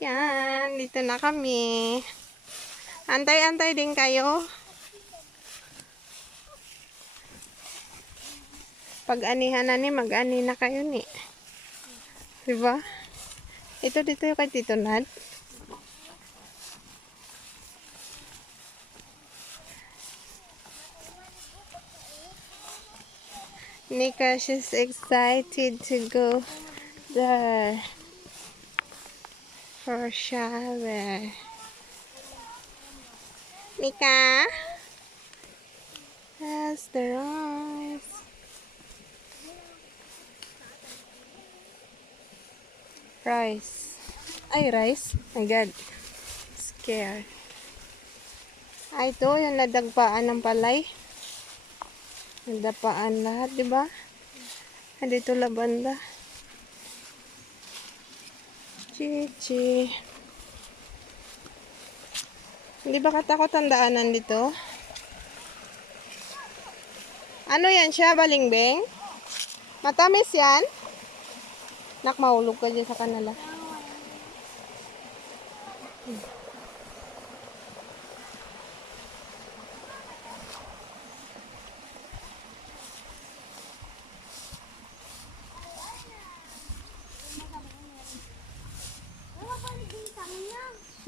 Yan, dito na kami. Antay-antay din kayo. Pag anihan na ni, mag-ani na kayo ni. Diba? Ito dito yung kay Tito Nad. Nika, she's excited to go there for shower. Nika? That's the rice. Rice. Ay, rice? My God. Scared. Ay, ito, yung nadagpaan ng palay. Nadapaan lahat, di ba? Dito labanda. Chichi. Hindi ba katakot ang daanan dito? Ano yan siya, balingbing? Matamis yan? Nak, ka dyan sa kanala.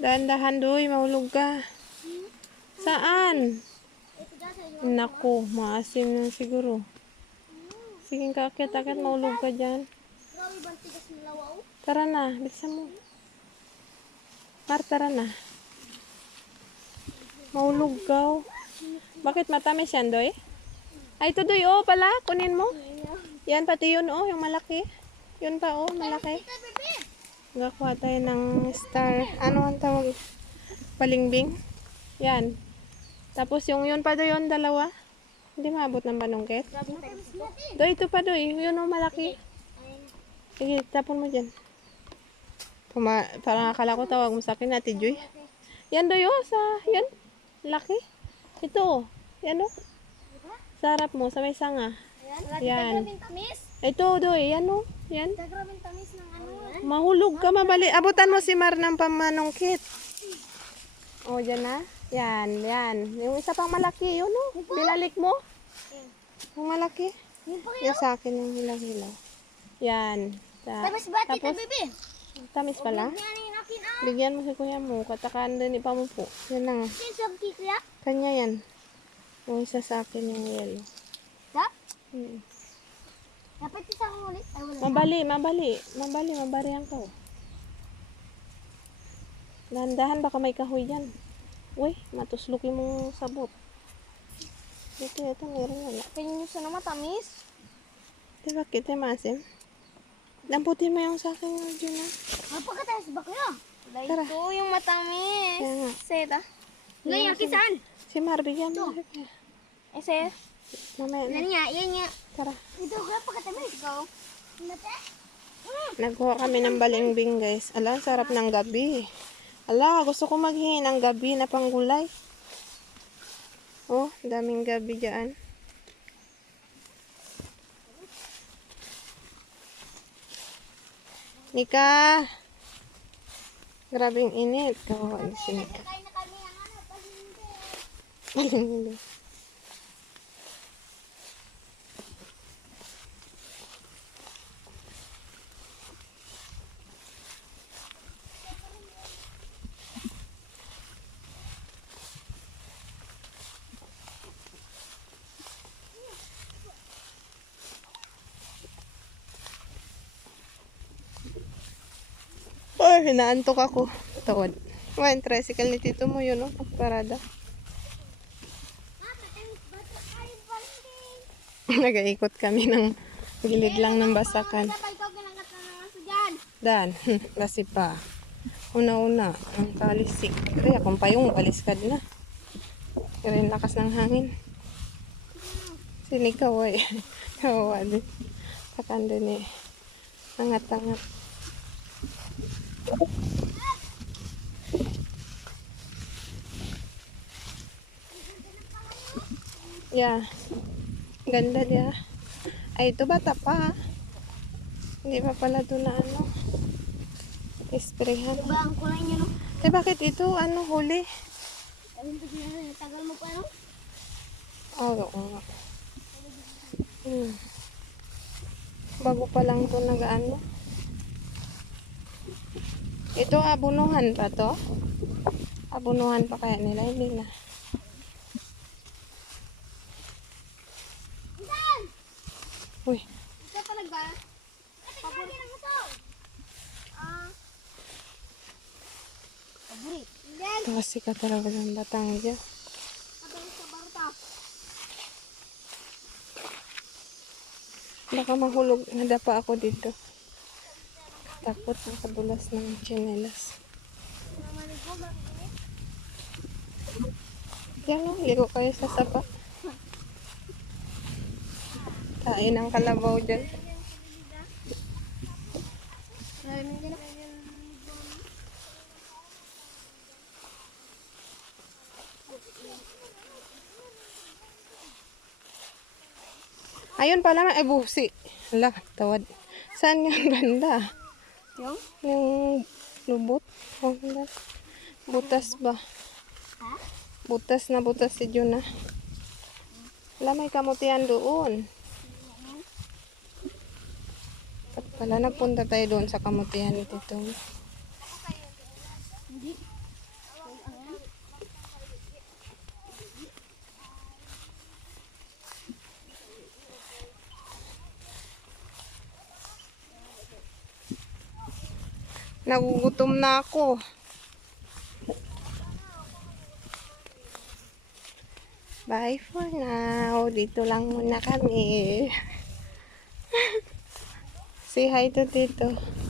Dahan-dahan doy, mahulog ka. Saan? Naku, maasim na siguro. Sige ka, akit-akit, mahulog ka dyan. Tara na, bilisan mo. Mar, tara na. Mahulog ka. oh. Bakit matamis yan, Doy? Ay, ito, Doy, oh, pala. Kunin mo. Yan, pati yun, oh, yung malaki. Yun pa, oh, malaki. Nakakuha tayo ng star. Ano ang tawag? Palingbing. Yan. Tapos yung yun pa, Doy, yun, dalawa. Hindi maabot ng natin. Doy, ito pa, Doy. Yun, oh, malaki. Sige, tapon mo dyan. Puma, parang akala ko tawag mo sa akin, Ate Joy. Yan do yun, sa, yan. Laki. Ito, oh. yan o. Sa harap mo, sa may sanga. Ayan. Yan. Ito, doy, yan o. Yan. Grabing tamis ng ano. Mahulog ka, mabali. Abutan mo si Mar ng pamanungkit. O, dyan na. Yan, yan. Yung isa pang malaki, yun o. Binalik mo. Yung malaki. Yung sa akin yung hilaw-hilaw. Yan. Ta- Tamis ba, tita, tapos, bebe? tamis pala. Ah. Bigyan mo si kuya mo. Katakaan din ipa mo po. Yan. Sinsang kikla. Kanya yan. Yung isa sa akin yung yellow. Da? Hmm. Dapat isang ulit. Ay, wala. Mabali, mabali. Mabali, mabarihan ko. Dahan-dahan, baka may kahoy dyan. Uy, matuslukin mong sabot. Dito, ito, meron wala. Kaya yung sana matamis. Di ba kita masim? Lamputin mo yung sa akin yung dyan na. Mapagkatamis ba kayo? Tara. Ito yung matamis. Kaya nga. Seta. Ngayon, kisan. Si Mar, bigyan mo. Sige. Ese. Mamaya na. Yan nga, yan nga. Tara. Ito kaya pagkatamis. Go. Mate. Nagkuha kami ng balingbing guys. Ala, ang sarap ng gabi. Ala, gusto ko maghingi ng gabi na panggulay. Oh, daming gabi dyan. Nika! Grabing init. Kawawa na si Nika. Balingbing. Ay, hinaantok ako. Tawad. Wain, tricycle ni tito mo yun, oh. Parada. Nagaikot kami ng gilid lang ng basakan. Dan, kasi pa. Una-una, ang kalisik. Kaya kung pa yung baliskad na. Pero yung lakas ng hangin. Sinigaw ay. Kawawa din. Pakando ni. Angat-angat. Yeah. Ganda dia. Ay, ito bata pa. Hindi pa pala ito na ano. isprehan. Diba ang kulay niya no? Eh, bakit ito? Ano, huli? Tagal mo pa no? Oh, oo nga. Hmm. Bago pa lang to nagaano. Ito, abunuhan pa to? Abunuhan pa kaya nila? Hindi na. Uy, Ito ito. Ah. Paborito. Intan! ito kasi ka talaga ng batang dyan. Baka mahulog. Nadapa ako dito. Takot na kadulas ng chinelas. Yan ligo kayo sa sapa. Kain ang kalabaw dyan. Ayun pala nga, eh busi. Hala, tawad. Saan yung banda? Yung? Yung lubot? Oh. Butas ba? Ha? Butas na butas si Juna. Wala, may kamutihan doon. Ba't pala nagpunta tayo doon sa kamutihan dito? Hindi. Nagugutom na ako. Bye for now. Dito lang muna kami. Say hi to Tito.